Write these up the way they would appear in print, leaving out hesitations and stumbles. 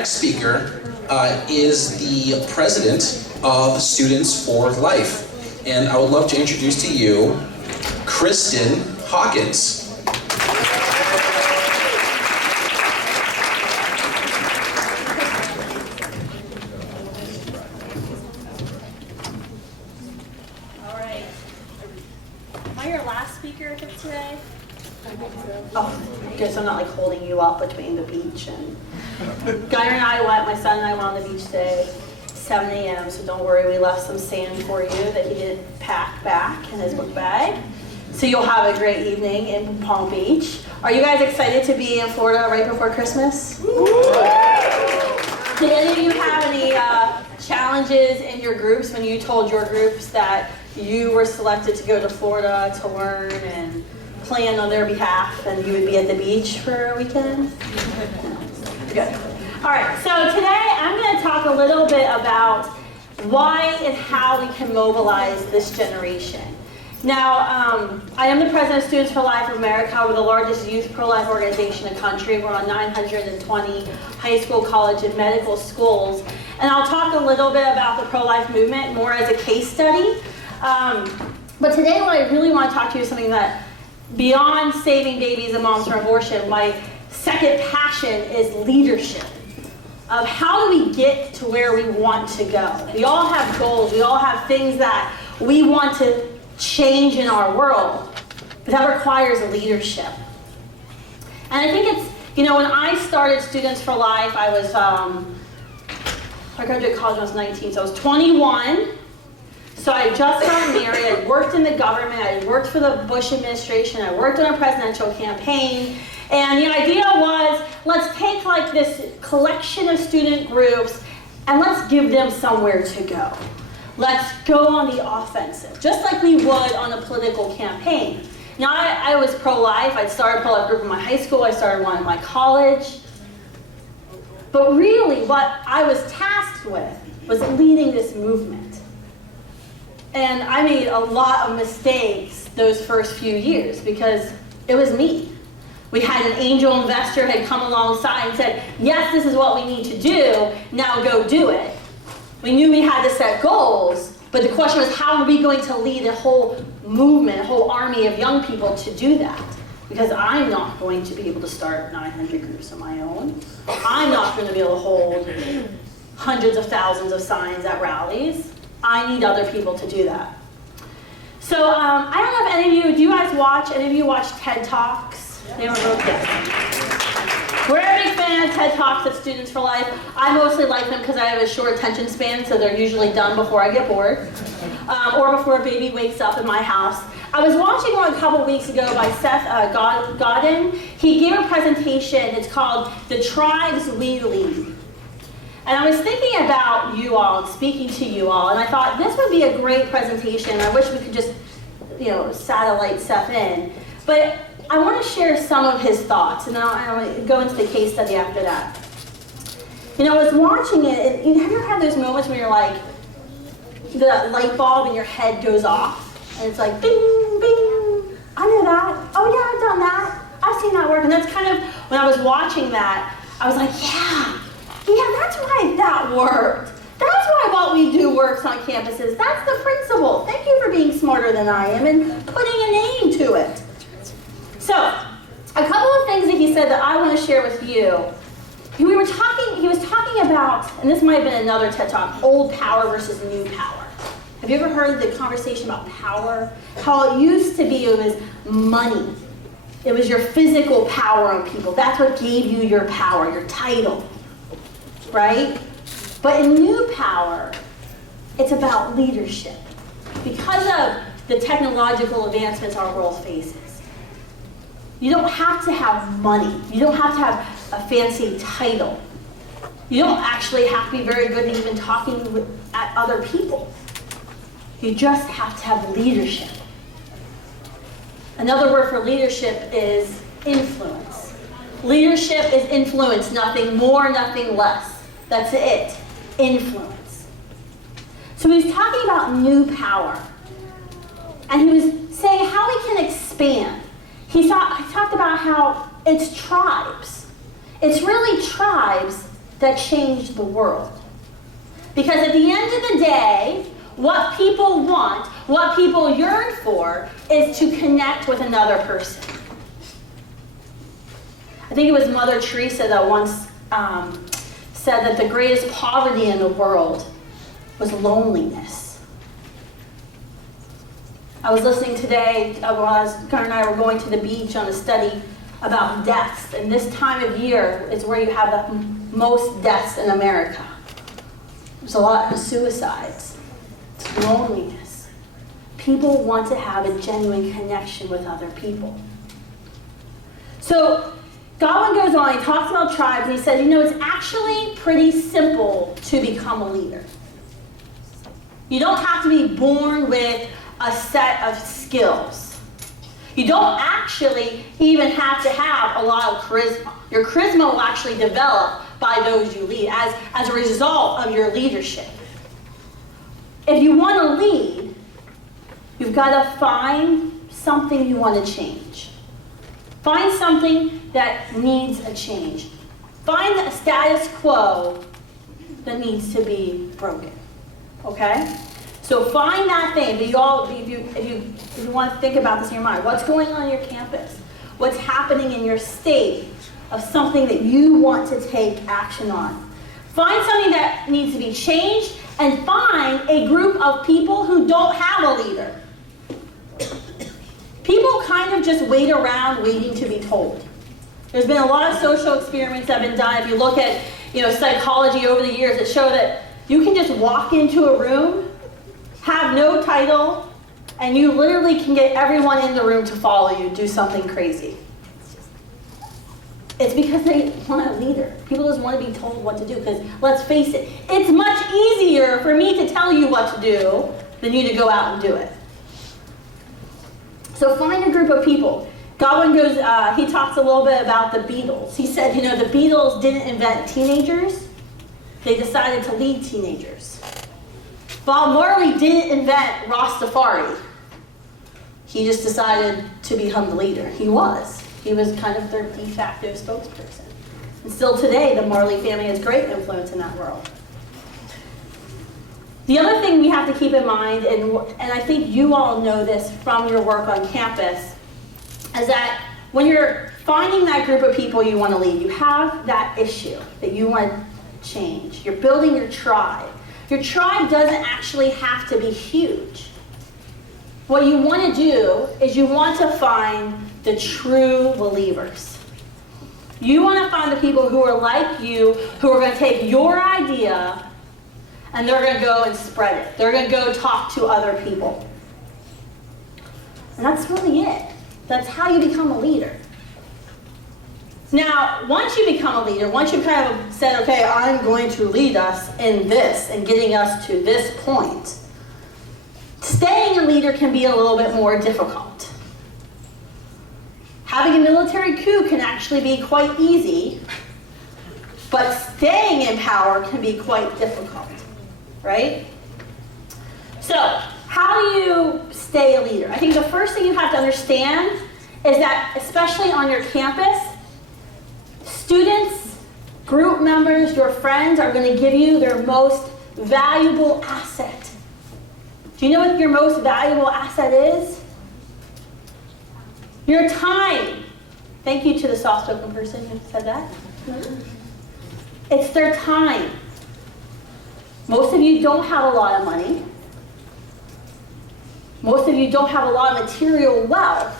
next speaker is the president of Students for Life. And I would love to introduce to you Kristan Hawkins. All right. Am I your last speaker today? Oh, I guess I'm not like holding you up between the beach and Guy and I went, my son and I went on the beach today, 7 a.m. So don't worry, we left some sand for you that he didn't pack back in his book bag. So you'll have a great evening in Palm Beach. Are you guys excited to be in Florida right before Christmas? Did any of you have any challenges in your groups when you told your groups that you were selected to go to Florida to learn and plan on their behalf and you would be at the beach for a weekend? Good. All right, so today I'm going to talk a little bit about why and how we can mobilize this generation. Now, I am the president of Students for Life of America. We're the largest youth pro-life organization in the country. We're on 920 high school, college, and medical schools. And I'll talk a little bit about the pro-life movement more as a case study. But today what I really want to talk to you is something that, beyond saving babies and moms from abortion, my second passion is leadership. Of how do we get to where we want to go? We all have goals. We all have things that we want to change in our world, but that requires leadership. And I think it's, you know, when I started Students for Life, I graduated college when I was 19, so I was 21. So I had just gotten married, I worked in the government, I worked for the Bush administration, I worked on a presidential campaign, and the idea was, let's take like this collection of student groups and let's give them somewhere to go. Let's go on the offensive, just like we would on a political campaign. Now I was pro-life, I'd started a pro-life group in my high school, I started one in my college. But really what I was tasked with was leading this movement. And I made a lot of mistakes those first few years because it was me. We had an angel investor had come alongside and said, yes, this is what we need to do, now go do it. We knew we had to set goals, but the question was, how are we going to lead a whole movement, a whole army of young people to do that? Because I'm not going to be able to start 900 groups on my own. I'm not going to be able to hold hundreds of thousands of signs at rallies. I need other people to do that. So I don't know if any of you watch TED Talks? Anyone wrote this? We're a big fan of TED Talks at Students for Life. I mostly like them because I have a short attention span, so they're usually done before I get bored, or before a baby wakes up in my house. I was watching one a couple weeks ago by Seth Godin. He gave a presentation, it's called The Tribes We Lead. And I was thinking about you all and speaking to you all, and I thought this would be a great presentation. I wish we could just, satellite Seth in. But I want to share some of his thoughts, and I want to go into the case study after that. I was watching it, and have you ever had those moments where you're like, the light bulb in your head goes off, and it's like, bing, bing, I know that. Oh yeah, I've done that. I've seen that work. And that's kind of, when I was watching that, I was like, yeah, that's why that worked. That's why what we do works on campuses. That's the principle. Thank you for being smarter than I am and putting a name to it. So, a couple of things that he said that I want to share with you. He was talking about, and this might have been another TED Talk, old power versus new power. Have you ever heard the conversation about power? How it used to be, it was money. It was your physical power on people. That's what gave you your power, your title. Right? But in new power, it's about leadership. Because of the technological advancements our world faces, you don't have to have money. You don't have to have a fancy title. You don't actually have to be very good at even talking at other people. You just have to have leadership. Another word for leadership is influence. Leadership is influence, nothing more, nothing less. That's it, influence. So he's talking about new power. And he was saying how we can expand. He talked about how it's tribes. It's really tribes that changed the world. Because at the end of the day, what people want, what people yearn for, is to connect with another person. I think it was Mother Teresa that once said that the greatest poverty in the world was loneliness. I was listening today, Karen and I were going to the beach on a study about deaths, and this time of year is where you have the most deaths in America. There's a lot of suicides. It's loneliness. People want to have a genuine connection with other people. So Godwin goes on, he talks about tribes, and he says, it's actually pretty simple to become a leader. You don't have to be born with a set of skills. You don't actually even have to have a lot of charisma. Your charisma will actually develop by those you lead as a result of your leadership. If you want to lead, you've got to find something you want to change. Find something that needs a change. Find a status quo that needs to be broken. Okay? So find that thing. If you want to think about this in your mind, what's going on your campus? What's happening in your state of something that you want to take action on? Find something that needs to be changed, and find a group of people who don't have a leader. People kind of just wait around waiting to be told. There's been a lot of social experiments that have been done. If you look at psychology over the years, that show that you can just walk into a room, have no title, and you literally can get everyone in the room to follow you, do something crazy. It's because they want a leader. People just want to be told what to do, because let's face it, it's much easier for me to tell you what to do than you to go out and do it. So find a group of people. Godwin goes, he talks a little bit about the Beatles. He said, the Beatles didn't invent teenagers. They decided to lead teenagers. Bob Marley didn't invent Rastafari. He just decided to become the leader. He was kind of their de facto spokesperson. And still today, the Marley family has great influence in that world. The other thing we have to keep in mind, and I think you all know this from your work on campus, is that when you're finding that group of people you want to lead, you have that issue that you want to change. You're building your tribe. Your tribe doesn't actually have to be huge. What you want to do is you want to find the true believers. You want to find the people who are like you, who are going to take your idea and they're going to go and spread it. They're going to go talk to other people. And that's really it. That's how you become a leader. Now, once you become a leader, once you've kind of said, okay, I'm going to lead us in this and getting us to this point, staying a leader can be a little bit more difficult. Having a military coup can actually be quite easy, but staying in power can be quite difficult, right? So, how do you stay a leader? I think the first thing you have to understand is that, especially on your campus, students, group members, your friends are going to give you their most valuable asset. Do you know what your most valuable asset is? Your time. Thank you to the soft-spoken person who said that. It's their time. Most of you don't have a lot of money. Most of you don't have a lot of material wealth.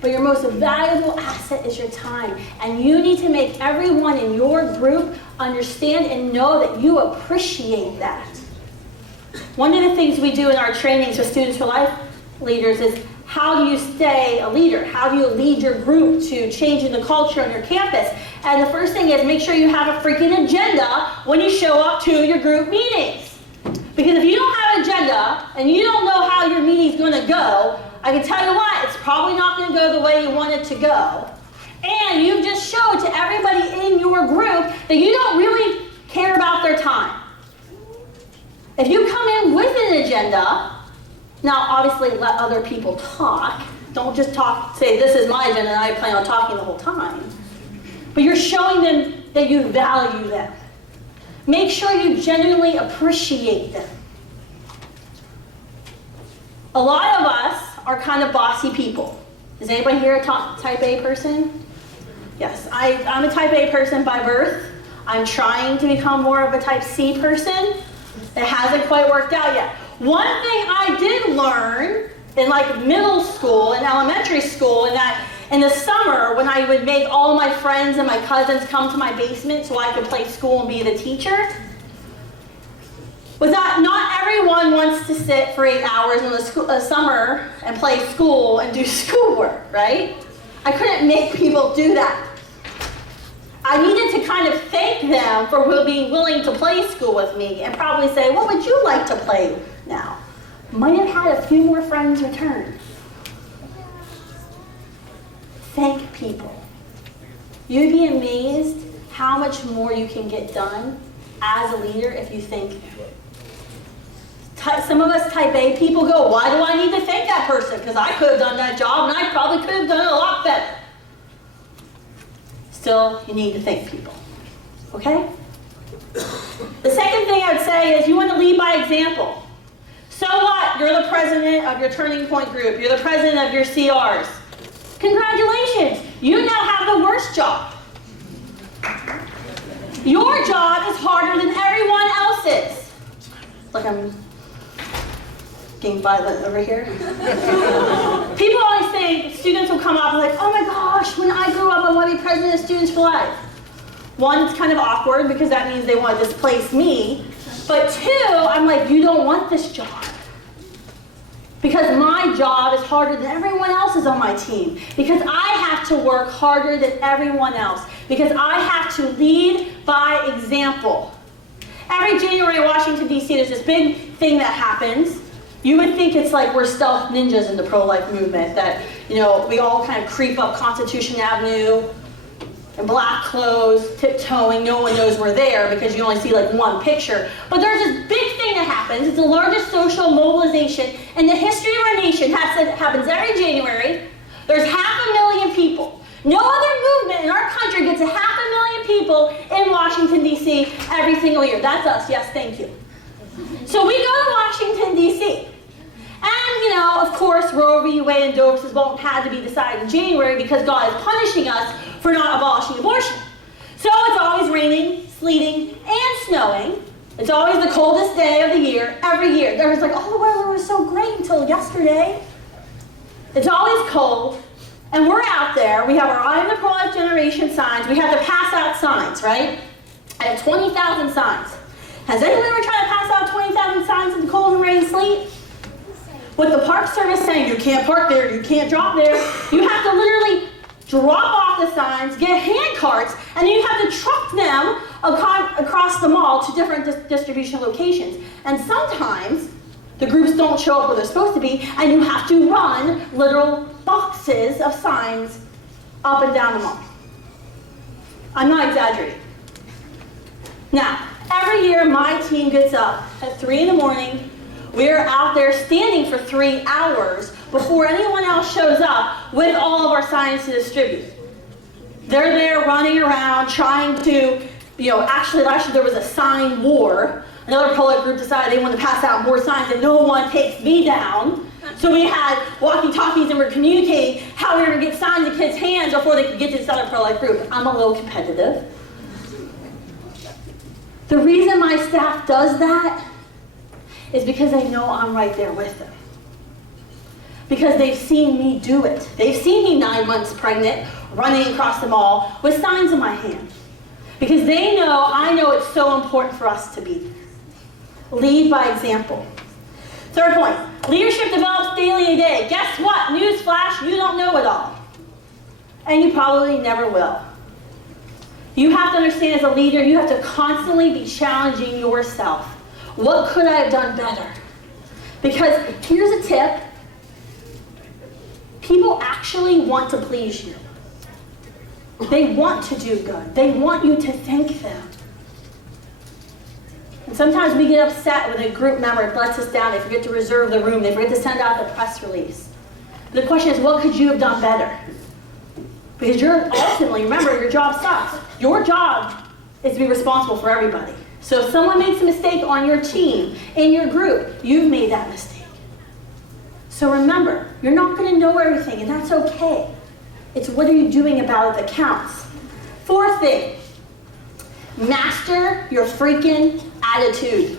But your most valuable asset is your time. And you need to make everyone in your group understand and know that you appreciate that. One of the things we do in our trainings with Students for Life leaders is, how do you stay a leader? How do you lead your group to changing the culture on your campus? And the first thing is, make sure you have a freaking agenda when you show up to your group meetings. Because if you don't have an agenda and you don't know how your meeting's going to go, I can tell you what, it's probably not going to go the way you want it to go. And you've just showed to everybody in your group that you don't really care about their time. If you come in with an agenda, now obviously let other people talk. Don't just talk, say this is my agenda and I plan on talking the whole time. but you're showing them that you value them. Make sure you genuinely appreciate them. A lot of us are kind of bossy people. Is anybody here a type A person? Yes, I'm a type A person by birth. I'm trying to become more of a type C person. It hasn't quite worked out yet. One thing I did learn in like middle school and elementary school, and that in the summer when I would make all my friends and my cousins come to my basement so I could play school and be the teacher, was that not everyone wants to sit for 8 hours in the summer and play school and do schoolwork, right? I couldn't make people do that. I needed to kind of thank them for being willing to play school with me and probably say, what would you like to play now? Might have had a few more friends return. Thank people. You'd be amazed how much more you can get done as a leader if you thank them. Some of us type A people go, why do I need to thank that person? Because I could have done that job and I probably could have done it a lot better. Still, you need to thank people. Okay? The second thing I would say is you want to lead by example. So what? You're the president of your Turning Point group. You're the president of your CRs. Congratulations. You now have the worst job. Your job is harder than everyone else's. Look, I'm getting violent over here. People always think students will come up and like, oh my gosh, when I grow up, I want to be president of Students for Life. One, it's kind of awkward because that means they want to displace me. But two, I'm like, you don't want this job. Because my job is harder than everyone else's on my team. Because I have to work harder than everyone else. Because I have to lead by example. Every January in Washington, D.C., there's this big thing that happens. You would think it's like we're stealth ninjas in the pro-life movement, that, you know, we all kind of creep up Constitution Avenue in black clothes, tiptoeing, no one knows we're there because you only see like one picture. But there's this big thing that happens. It's the largest social mobilization in the history of our nation. It happens every January. There's 500,000 people. No other movement in our country gets 500,000 people in Washington, D.C. every single year. That's us, yes, thank you. So we go to Washington, D.C. And, you know, of course, Roe v. Wade and Doe v. Bolton had to be decided in January because God is punishing us for not abolishing abortion. So it's always raining, sleeting, and snowing. It's always the coldest day of the year, every year. There was like, oh, the weather was so great until yesterday. It's always cold. And we're out there. We have our I Am the Pro-Life Generation signs. We have to pass out signs, right? I have 20,000 signs. Has anyone ever tried to pass out 20,000 signs in the cold and rain and sleet? With the Park Service saying you can't park there, you can't drop there, you have to literally drop off the signs, get hand carts, and then you have to truck them across the mall to different distribution locations. And sometimes the groups don't show up where they're supposed to be, and you have to run literal boxes of signs up and down the mall. I'm not exaggerating. Now, every year my team gets up at 3 in the morning. We're out there standing for 3 hours before anyone else shows up with all of our signs to distribute. They're there running around trying to, actually last year there was a sign war. Another pro-life group decided they wanted to pass out more signs and no one takes me down. So we had walkie-talkies and we're communicating how we were going to get signs in kids' hands before they could get to this other pro-life group. I'm a little competitive. The reason my staff does that is because they know I'm right there with them. Because they've seen me do it. They've seen me 9 months pregnant, running across the mall with signs in my hand. Because I know it's so important for us to be there. Lead by example. Third point, leadership develops daily a day. Guess what? Newsflash, you don't know it all. And you probably never will. You have to understand as a leader, you have to constantly be challenging yourself. What could I have done better? Because here's a tip. People actually want to please you. They want to do good. They want you to thank them. And sometimes we get upset when a group member lets us down. They forget to reserve the room. They forget to send out the press release. But the question is, what could you have done better? Because you're ultimately, remember, your job sucks. Your job is to be responsible for everybody. So if someone makes a mistake on your team, in your group, you've made that mistake. So remember, you're not going to know everything, and that's okay. It's what are you doing about it that counts. Fourth thing, master your freaking attitude.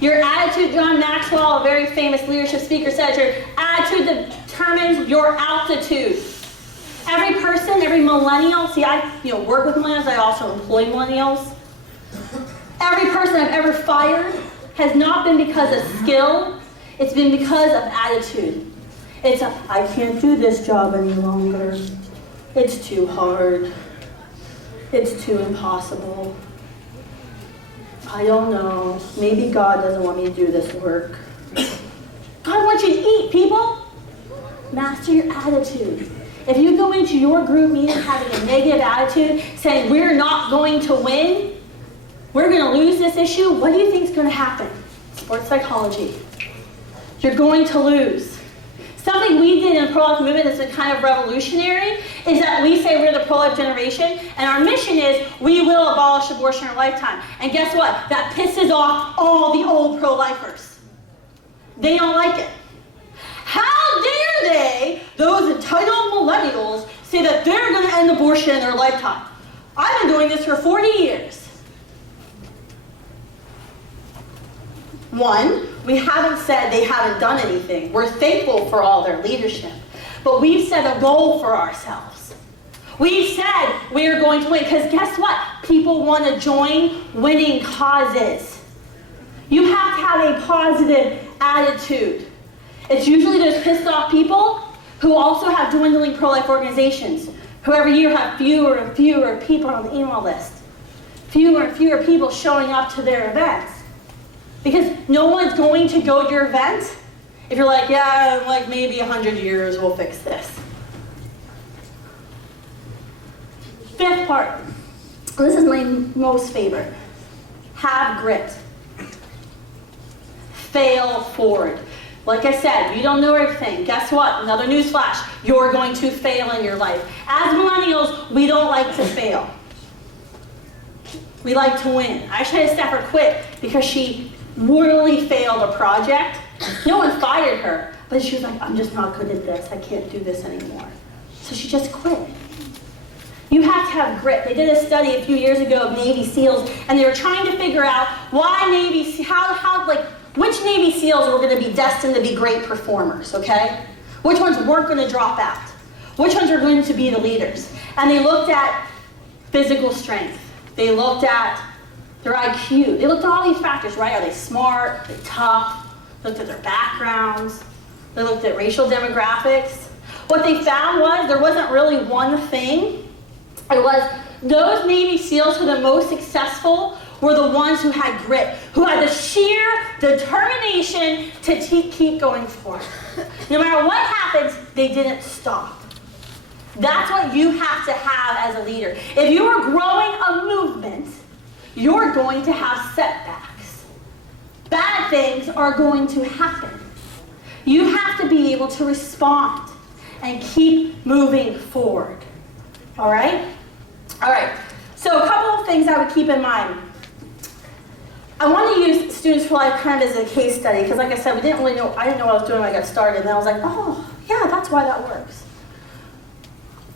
Your attitude, John Maxwell, a very famous leadership speaker, says your attitude determines your altitude. Every person, every millennial, see, I work with millennials, I also employ millennials. Every person I've ever fired has not been because of skill, it's been because of attitude. It's I can't do this job any longer. It's too hard. It's too impossible. I don't know. Maybe God doesn't want me to do this work. God wants you to eat, people. Master your attitude. If you go into your group meeting having a negative attitude, saying we're not going to win, we're going to lose this issue, what do you think is going to happen? Sports psychology. You're going to lose. Something we did in the pro-life movement that's been kind of revolutionary is that we say we're the pro-life generation, and our mission is we will abolish abortion in our lifetime. And guess what? That pisses off all the old pro-lifers. They don't like it. How dare they, those entitled millennials, say that they're going to end abortion in their lifetime? I've been doing this for 40 years. One, we haven't said they haven't done anything. We're thankful for all their leadership. But we've set a goal for ourselves. We've said we're going to win, because guess what? People want to join winning causes. You have to have a positive attitude. It's usually those pissed off people who also have dwindling pro-life organizations, who every year have fewer and fewer people on the email list. Fewer and fewer people showing up to their events. Because no one's going to go to your event if you're like, yeah, in like maybe 100 years we'll fix this. Fifth part. This is my most favorite. Have grit. Fail forward. Like I said, you don't know everything. Guess what? Another news flash. You're going to fail in your life. As millennials, we don't like to fail. We like to win. I actually had a staffer quit because she really failed a project. No one fired her, but she was like, I'm just not good at this. I can't do this anymore. So she just quit. You have to have grit. They did a study a few years ago of Navy SEALs, and they were trying to figure out why which Navy SEALs were going to be destined to be great performers, okay? Which ones weren't going to drop out? Which ones were going to be the leaders? And they looked at physical strength. They looked at their IQ. They looked at all these factors, right? Are they smart? Are they tough? They looked at their backgrounds. They looked at racial demographics. What they found was there wasn't really one thing. It was those Navy SEALs who were the most successful were the ones who had grit, who had the sheer determination to keep going forward. No matter what happens, they didn't stop. That's what you have to have as a leader. If you are growing a movement, you're going to have setbacks. Bad things are going to happen. You have to be able to respond and keep moving forward. All right? All right. So a couple of things I would keep in mind. I want to use Students for Life kind of as a case study because, like I said, I didn't know what I was doing when I got started. And then I was like, oh, yeah, that's why that works.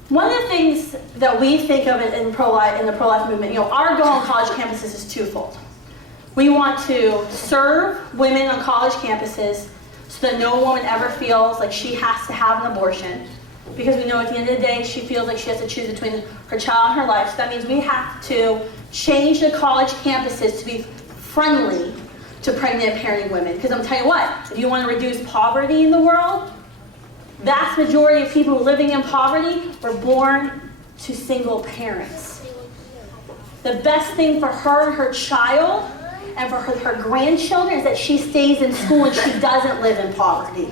One of the things that we think of in the pro-life movement, our goal on college campuses is twofold. We want to serve women on college campuses so that no woman ever feels like she has to have an abortion, because we know at the end of the day she feels like she has to choose between her child and her life. So that means we have to change the college campuses to be friendly to pregnant and parenting women. Because I'm telling you what, if you want to reduce poverty in the world, vast majority of people living in poverty were born to single parents. The best thing for her and her child and for her grandchildren is that she stays in school and she doesn't live in poverty.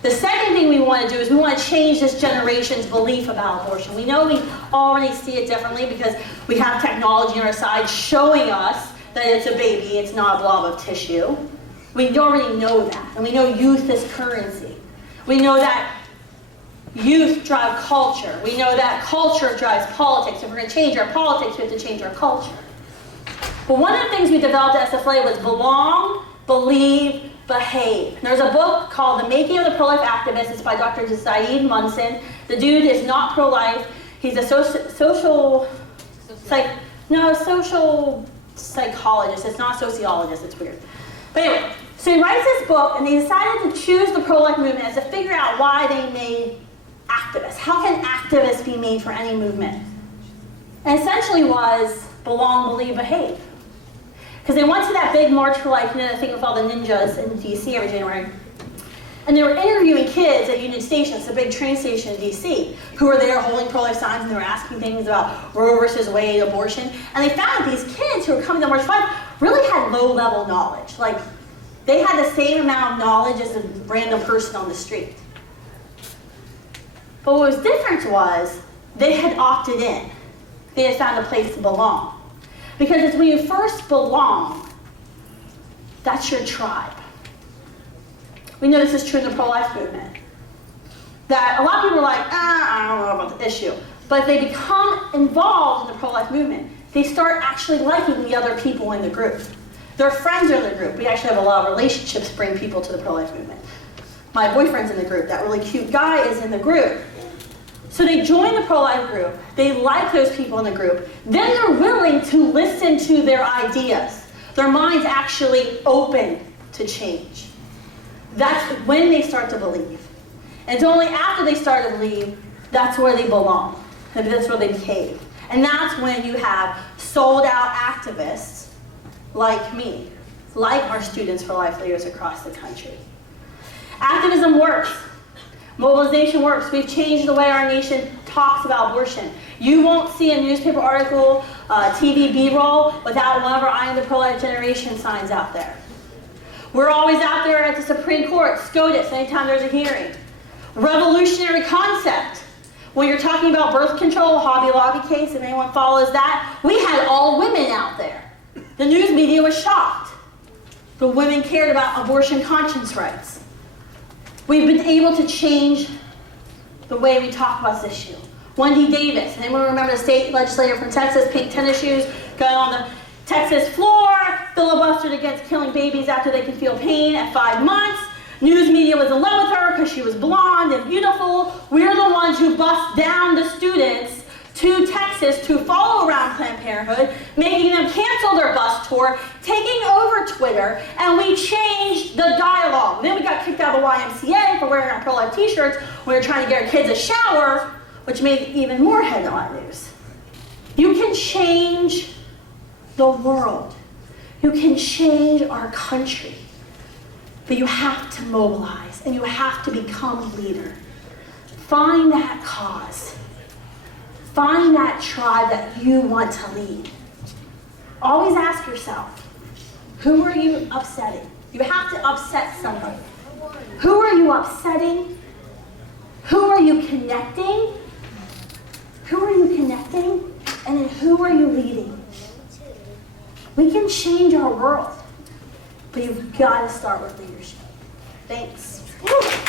The second thing we want to do is we want to change this generation's belief about abortion. We know we already see it differently because we have technology on our side showing us that it's a baby, it's not a blob of tissue. We already know that, and we know youth is currency. We know that Youth drive culture. We know that culture drives politics. If we're going to change our politics, we have to change our culture. But one of the things we developed at SFLA was belong, believe, behave. And there's a book called The Making of the Pro-Life Activist. It's by Dr. Zaid Munson. The dude is not pro-life. He's a social psychologist. It's not a sociologist. It's weird. But anyway, so he writes this book, and they decided to choose the pro-life movement as to figure out why they made activists. How can activists be made for any movement? And essentially was belong, believe, behave. Because they went to that big March for Life, the thing with all the ninjas in DC every January. And they were interviewing kids at Union Station, it's a big train station in DC, who were there holding pro-life signs, and they were asking things about Roe versus Wade, abortion. And they found that these kids who were coming to March for Life really had low-level knowledge. Like, they had the same amount of knowledge as a random person on the street. But what was different was they had opted in. They had found a place to belong. Because it's when you first belong, that's your tribe. We know this is true in the pro-life movement. That a lot of people are like, I don't know about the issue. But if they become involved in the pro-life movement, they start actually liking the other people in the group. Their friends are in the group. We actually have a lot of relationships bring people to the pro-life movement. My boyfriend's in the group. That really cute guy is in the group. So they join the pro-life group. They like those people in the group. Then they're willing to listen to their ideas. Their mind's actually open to change. That's when they start to believe. And it's only after they start to believe, that's where they belong. That's where they behave. And that's when you have sold out activists like me, like our Students for Life leaders across the country. Activism works. Mobilization works. We've changed the way our nation talks about abortion. You won't see a newspaper article, TV B-roll without one of our I Am the Pro-Life Generation signs out there. We're always out there at the Supreme Court, SCOTUS, anytime there's a hearing. Revolutionary concept. When you're talking about birth control, Hobby Lobby case, if anyone follows that, we had all women out there. The news media was shocked. The women cared about abortion conscience rights. We've been able to change the way we talk about this issue. Wendy Davis, anyone remember the state legislator from Texas, pink tennis shoes, going on the Texas floor, filibustered against killing babies after they can feel pain at 5 months. News media was in love with her because she was blonde and beautiful. We're the ones who bust down the students to Texas to follow around Planned Parenthood, making them cancel their bus tour, taking over Twitter, and we changed the dialogue. Then we got kicked out of the YMCA for wearing our pro-life t-shirts when we were trying to get our kids a shower, which made even more headline news. You can change the world. You can change our country. But you have to mobilize, and you have to become a leader. Find that cause. Find that tribe that you want to lead. Always ask yourself, who are you upsetting? You have to upset somebody. Who are you upsetting? Who are you connecting? Who are you connecting? And then who are you leading? We can change our world, but you've got to start with leadership. Thanks. Woo.